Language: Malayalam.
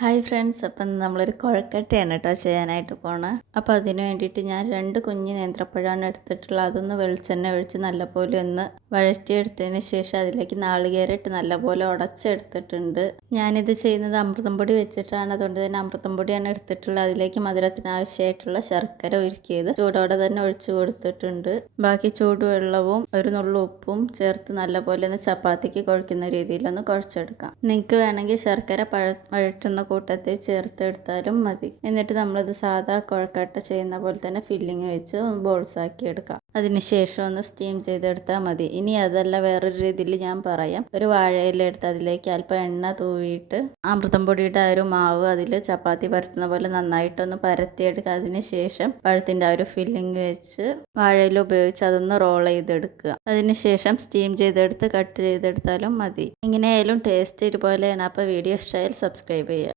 ഹായ് ഫ്രണ്ട്സ്, അപ്പം നമ്മളൊരു കുഴക്കട്ടയാണ് കേട്ടോ ചെയ്യാനായിട്ട് പോണത്. അപ്പോൾ അതിന് വേണ്ടിയിട്ട് ഞാൻ 2 കുഞ്ഞ് നേന്ത്രപ്പഴമാണ് എടുത്തിട്ടുള്ളത്. അതൊന്ന് വെളിച്ചെണ്ണ ഒഴിച്ച് നല്ലപോലെ ഒന്ന് വഴറ്റിയെടുത്തതിന് ശേഷം അതിലേക്ക് നാളികേരം ഇട്ട് നല്ലപോലെ ഉടച്ചെടുത്തിട്ടുണ്ട്. ഞാനിത് ചെയ്യുന്നത് അമൃതം പൊടി വെച്ചിട്ടാണ്, അതുകൊണ്ട് തന്നെ അമൃതം പൊടിയാണ് എടുത്തിട്ടുള്ളത്. അതിലേക്ക് മധുരത്തിന് ആവശ്യമായിട്ടുള്ള ശർക്കര ഉരുക്കിയത് ചൂടോടെ തന്നെ ഒഴിച്ചു കൊടുത്തിട്ടുണ്ട്. ബാക്കി ചൂടുവെള്ളവും ഒരു നുള്ളു ഉപ്പും ചേർത്ത് നല്ലപോലെ ഒന്ന് ചപ്പാത്തിക്ക് കുഴക്കുന്ന രീതിയിലൊന്ന് കുഴച്ചെടുക്കാം. നിങ്ങൾക്ക് വേണമെങ്കിൽ ശർക്കര വഴറ്റുന്ന കൂട്ടത്തിൽ ചേർത്തെടുത്താലും മതി. എന്നിട്ട് നമ്മളിത് സാധാ കുഴക്കട്ട ചെയ്യുന്ന പോലെ തന്നെ ഫില്ലിങ് വെച്ച് ബോൾസ് ആക്കി എടുക്കാം. അതിനുശേഷം ഒന്ന് സ്റ്റീം ചെയ്തെടുത്താൽ മതി. ഇനി അതല്ല, വേറൊരു രീതിയിൽ ഞാൻ പറയാം. ഒരു വാഴയില എടുത്ത് അതിലേക്ക് അല്പം എണ്ണ തൂവിയിട്ട് അമൃതം പൊടിയുടെ ഒരു മാവ് അതിൽ ചപ്പാത്തി പരത്തുന്ന പോലെ നന്നായിട്ടൊന്ന് പരത്തിയെടുക്കുക. അതിനുശേഷം പഴത്തിൻ്റെ ആ ഒരു ഫില്ലിങ് വെച്ച് വാഴയില ഉപയോഗിച്ച് അതൊന്ന് റോൾ ചെയ്തെടുക്കുക. അതിനുശേഷം സ്റ്റീം ചെയ്തെടുത്ത് കട്ട് ചെയ്തെടുത്താലും മതി. ഇങ്ങനെയായാലും ടേസ്റ്റ് ഇതുപോലെയാണ്. അപ്പോൾ വീഡിയോ ഇഷ്ടമായാൽ സബ്സ്ക്രൈബ് ചെയ്യുക.